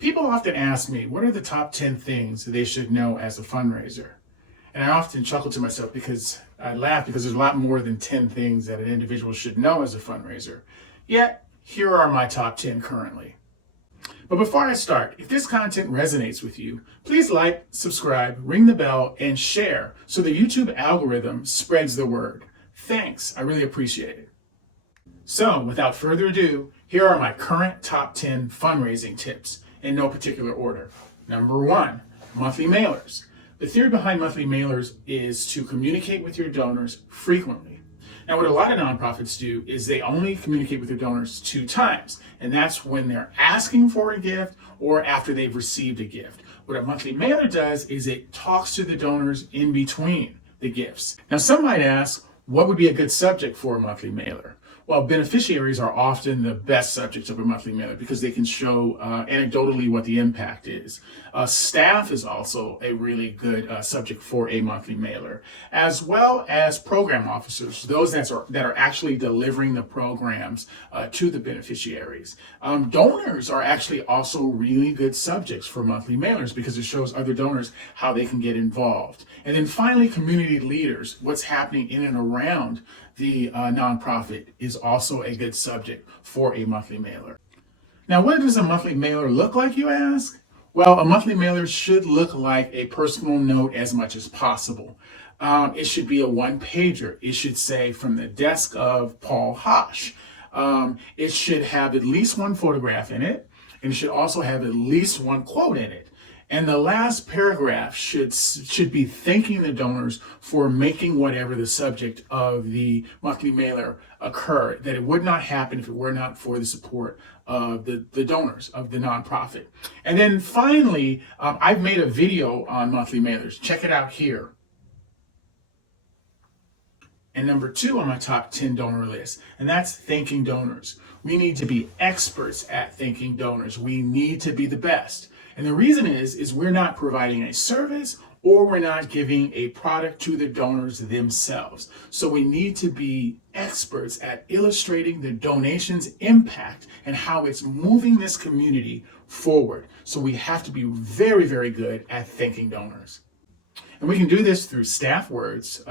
People often ask me, what are the top 10 things they should know as a fundraiser? And I often chuckle to myself because I laugh because there's a lot more than 10 things that an individual should know as a fundraiser. Yet, here are my top 10 currently. But before I start, if this content resonates with you, please like, subscribe, ring the bell, and share so the YouTube algorithm spreads the word. Thanks, I really appreciate it. So, without further ado, here are my current top 10 fundraising tips in no particular order. Number 1, monthly mailers. The theory behind monthly mailers is to communicate with your donors frequently. Now, what a lot of nonprofits do is they only communicate with their donors 2 times, and that's when they're asking for a gift or after they've received a gift. What a monthly mailer does is it talks to the donors in between the gifts. Now, some might ask, what would be a good subject for a monthly mailer? Well, beneficiaries are often the best subjects of a monthly mailer because they can show anecdotally what the impact is. Staff is also a really good subject for a monthly mailer, as well as program officers, those that are actually delivering the programs to the beneficiaries. Donors are actually also really good subjects for monthly mailers because it shows other donors how they can get involved. And then finally, community leaders, what's happening in and around the nonprofit is also a good subject for a monthly mailer. Now, what does a monthly mailer look like, you ask? Well, a monthly mailer should look like a personal note as much as possible. It should be a one-pager. It should say, from the desk of Paul Hosh. It should have at least one photograph in it, and it should also have at least one quote in it. And the last paragraph should be thanking the donors for making whatever the subject of the monthly mailer occur, that it would not happen if it were not for the support of the donors of the nonprofit. And then finally, I've made a video on monthly mailers. Check it out here. And number 2 on my top 10 donor list, and that's thanking donors. We need to be experts at thanking donors. We need to be the best. And the reason is we're not providing a service or we're not giving a product to the donors themselves. So we need to be experts at illustrating the donation's impact and how it's moving this community forward. So we have to be very, very good at thanking donors. And we can do this through staff words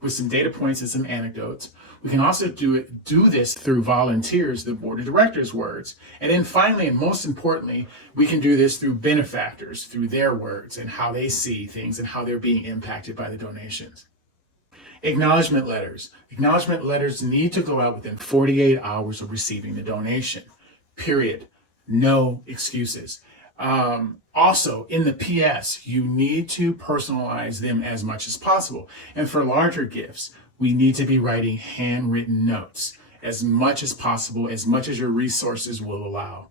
with some data points and some anecdotes. We can also do this through volunteers, the board of directors words. And then finally, and most importantly, we can do this through benefactors, through their words and how they see things and how they're being impacted by the donations. Acknowledgement letters. Acknowledgement letters need to go out within 48 hours of receiving the donation. Period. No excuses. Also, in the PS, you need to personalize them as much as possible. And for larger gifts, we need to be writing handwritten notes as much as possible, as much as your resources will allow.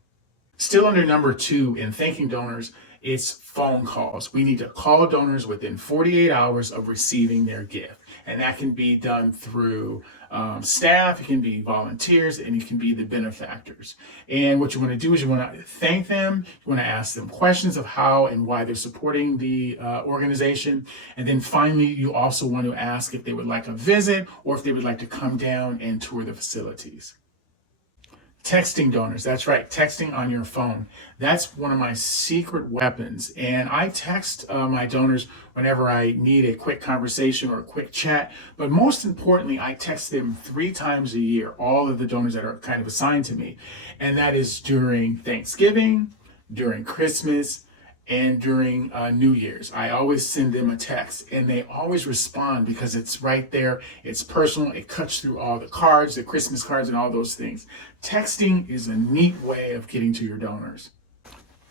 Still under number 2 in thanking donors, it's phone calls. We need to call donors within 48 hours of receiving their gift. And that can be done through staff, it can be volunteers, and it can be the benefactors. And what you want to do is you want to thank them, you want to ask them questions of how and why they're supporting the organization. And then finally, you also want to ask if they would like a visit or if they would like to come down and tour the facilities. Texting donors, that's right, texting on your phone. That's one of my secret weapons. And I text my donors whenever I need a quick conversation or a quick chat. But most importantly, I text them 3 times a year, all of the donors that are kind of assigned to me. And that is during Thanksgiving, during Christmas, and during New Year's. I always send them a text and they always respond because it's right there. It's personal. It cuts through all the cards, the Christmas cards and all those things. Texting is a neat way of getting to your donors.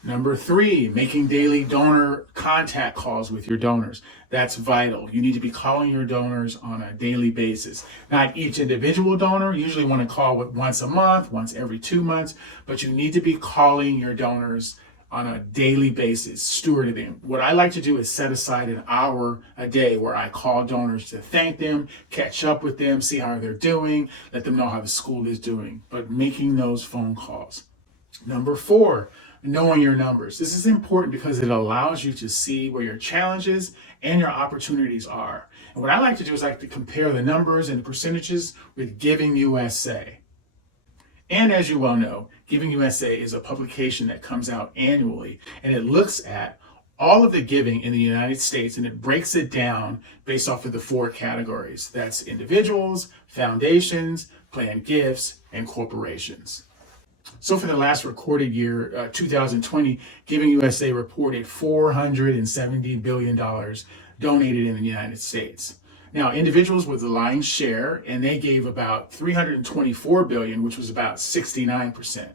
Number 3, making daily donor contact calls with your donors. That's vital. You need to be calling your donors on a daily basis. Not each individual donor. You usually want to call once a month, once every 2 months, but you need to be calling your donors on a daily basis, stewarding them. What I like to do is set aside an hour a day where I call donors to thank them, catch up with them, see how they're doing, let them know how the school is doing, but making those phone calls. Number 4, knowing your numbers. This is important because it allows you to see where your challenges and your opportunities are. And what I like to do is I like to compare the numbers and the percentages with Giving USA. And as you well know, Giving USA is a publication that comes out annually, and it looks at all of the giving in the United States, and it breaks it down based off of the 4 categories. That's individuals, foundations, planned gifts, and corporations. So for the last recorded year, 2020, Giving USA reported $470 billion donated in the United States. Now, individuals were the lion's share, and they gave about $324 billion, which was about 69%.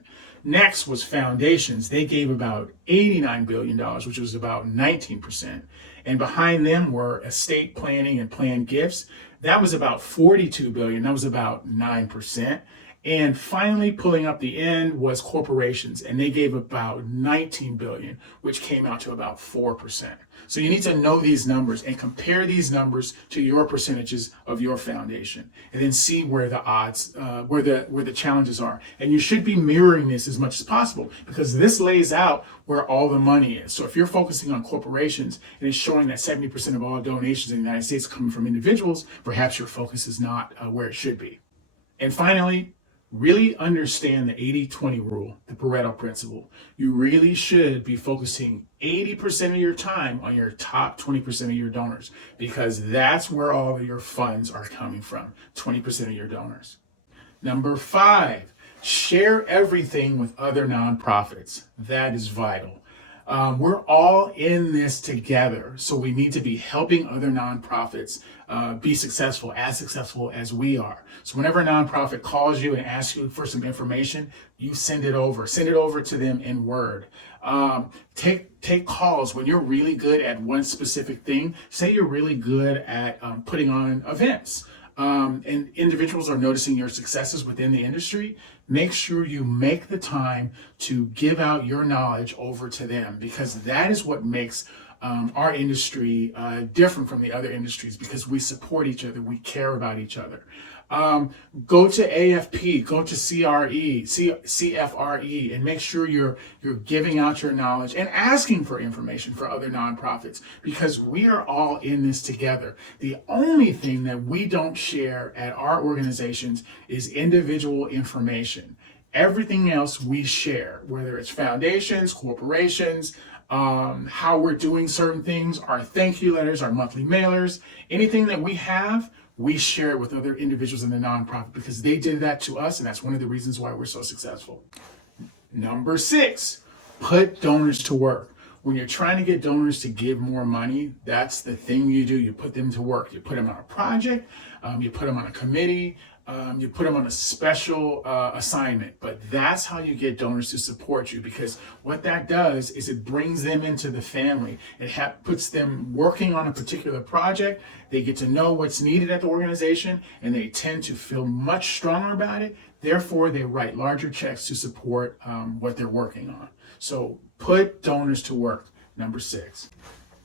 Next was foundations. They gave about $89 billion, which was about 19%. And behind them were estate planning and planned gifts. That was about $42 billion. That was about 9%. And finally, pulling up the end was corporations, and they gave about 19 billion, which came out to about 4%. So you need to know these numbers and compare these numbers to your percentages of your foundation, and then see where the odds, where the challenges are. And you should be mirroring this as much as possible, because this lays out where all the money is. So if you're focusing on corporations and it's showing that 70% of all donations in the United States come from individuals, perhaps your focus is not where it should be. And finally, really understand the 80-20 rule, the Pareto principle. You really should be focusing 80% of your time on your top 20% of your donors, because that's where all of your funds are coming from, 20% of your donors. Number 5, share everything with other nonprofits. That is vital. We're all in this together, so we need to be helping other nonprofits be successful as we are. So whenever a nonprofit calls you and asks you for some information, you send it over to them in Word. Take calls when you're really good at one specific thing. Say you're really good at putting on events. And individuals are noticing your successes within the industry. Make sure you make the time to give out your knowledge over to them, because that is what makes our industry different from the other industries, because we support each other, we care about each other. Go to AFP, go to CFRE, and make sure you're giving out your knowledge and asking for information for other nonprofits, because we are all in this together. The only thing that we don't share at our organizations is individual information. Everything else we share, whether it's foundations, corporations, how we're doing certain things, our thank you letters, our monthly mailers, anything that we have, we share it with other individuals in the nonprofit, because they did that to us, and that's one of the reasons why we're so successful. Number 6, put donors to work. When you're trying to get donors to give more money, that's the thing you do. You put them to work. You put them on a project, you put them on a committee, you put them on a special assignment. But that's how you get donors to support you, because what that does is it brings them into the family. It puts them working on a particular project. They get to know what's needed at the organization, and they tend to feel much stronger about it. Therefore, they write larger checks to support what they're working on. So put donors to work. Number 6.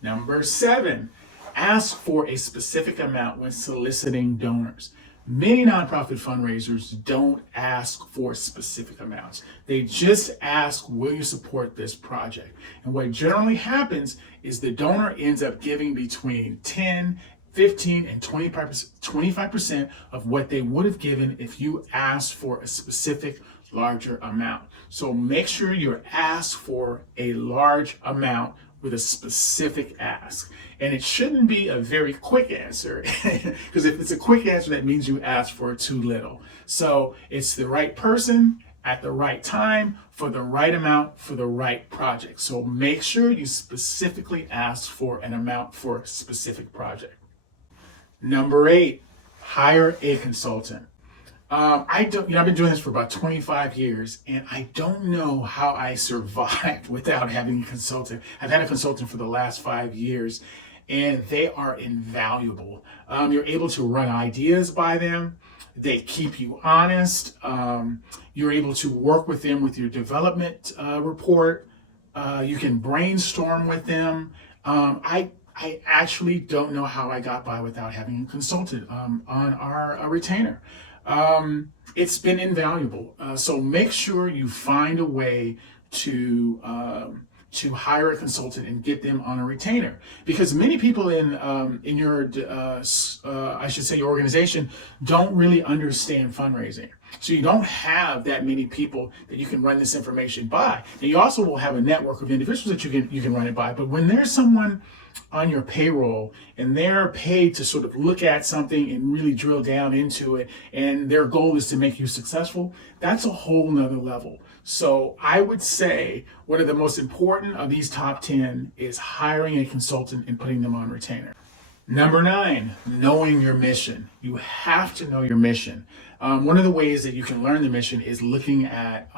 Number 7, ask for a specific amount when soliciting donors. Many nonprofit fundraisers don't ask for specific amounts. They just ask, will you support this project? And what generally happens is the donor ends up giving between 10, 15, and 25% of what they would have given if you asked for a specific larger amount. So make sure you ask for a large amount with a specific ask. And it shouldn't be a very quick answer, because if it's a quick answer, that means you asked for too little. So it's the right person at the right time for the right amount for the right project. So make sure you specifically ask for an amount for a specific project. Number 8, hire a consultant. I've been doing this for about 25 years, and I don't know how I survived without having a consultant. I've had a consultant for the last 5 years, and they are invaluable. You're able to run ideas by them. They keep you honest. You're able to work with them with your development report. You can brainstorm with them. I actually don't know how I got by without having a consultant on our retainer. It's been invaluable. So make sure you find a way to to hire a consultant and get them on a retainer, because many people in your I should say your organization don't really understand fundraising. So you don't have that many people that you can run this information by. And you also will have a network of individuals that you can run it by. But when there's someone on your payroll and they're paid to sort of look at something and really drill down into it, and their goal is to make you successful, that's a whole nother level. So I would say one of the most important of these top 10 is hiring a consultant and putting them on retainer. Number 9, knowing your mission. You have to know your mission. One of the ways that you can learn the mission is looking at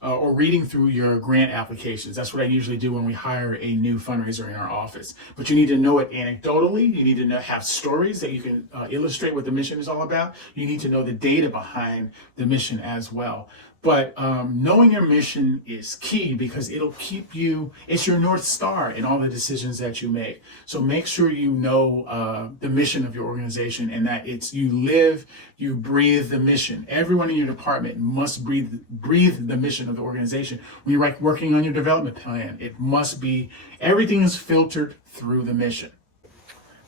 or reading through your grant applications. That's what I usually do when we hire a new fundraiser in our office. But you need to know it anecdotally. You need to have stories that you can illustrate what the mission is all about. You need to know the data behind the mission as well. But knowing your mission is key, because it'll keep you, it's your North Star in all the decisions that you make. So make sure you know the mission of your organization, and that you live, you breathe the mission. Everyone in your department must breathe the mission of the organization. When you're working on your development plan, it must be, everything is filtered through the mission.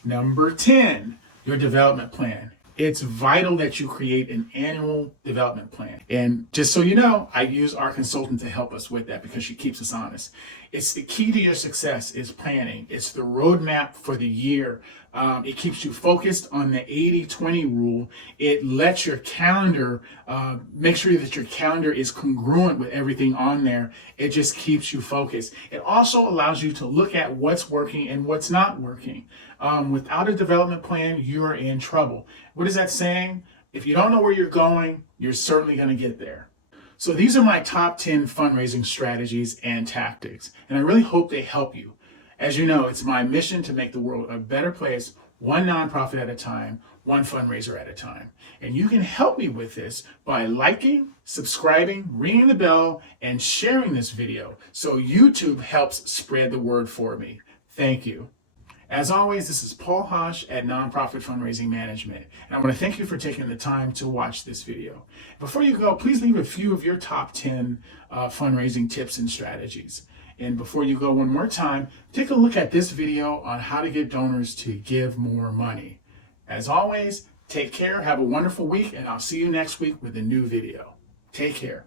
Number 10, your development plan. It's vital that you create an annual development plan. And just so you know, I use our consultant to help us with that, because she keeps us honest. It's the key to your success is planning. It's the roadmap for the year. It keeps you focused on the 80-20 rule. It lets your calendar, make sure that your calendar is congruent with everything on there. It just keeps you focused. It also allows you to look at what's working and what's not working. Without a development plan, you're in trouble. What is that saying? If you don't know where you're going, you're certainly going to get there. So these are my top 10 fundraising strategies and tactics, and I really hope they help you. As you know, it's my mission to make the world a better place, one nonprofit at a time, one fundraiser at a time. And you can help me with this by liking, subscribing, ringing the bell, and sharing this video so YouTube helps spread the word for me. Thank you. As always, this is Paul Hosh at Nonprofit Fundraising Management, and I want to thank you for taking the time to watch this video. Before you go, please leave a few of your top 10 fundraising tips and strategies. And before you go, one more time, take a look at this video on how to get donors to give more money. As always, take care, have a wonderful week, and I'll see you next week with a new video. Take care.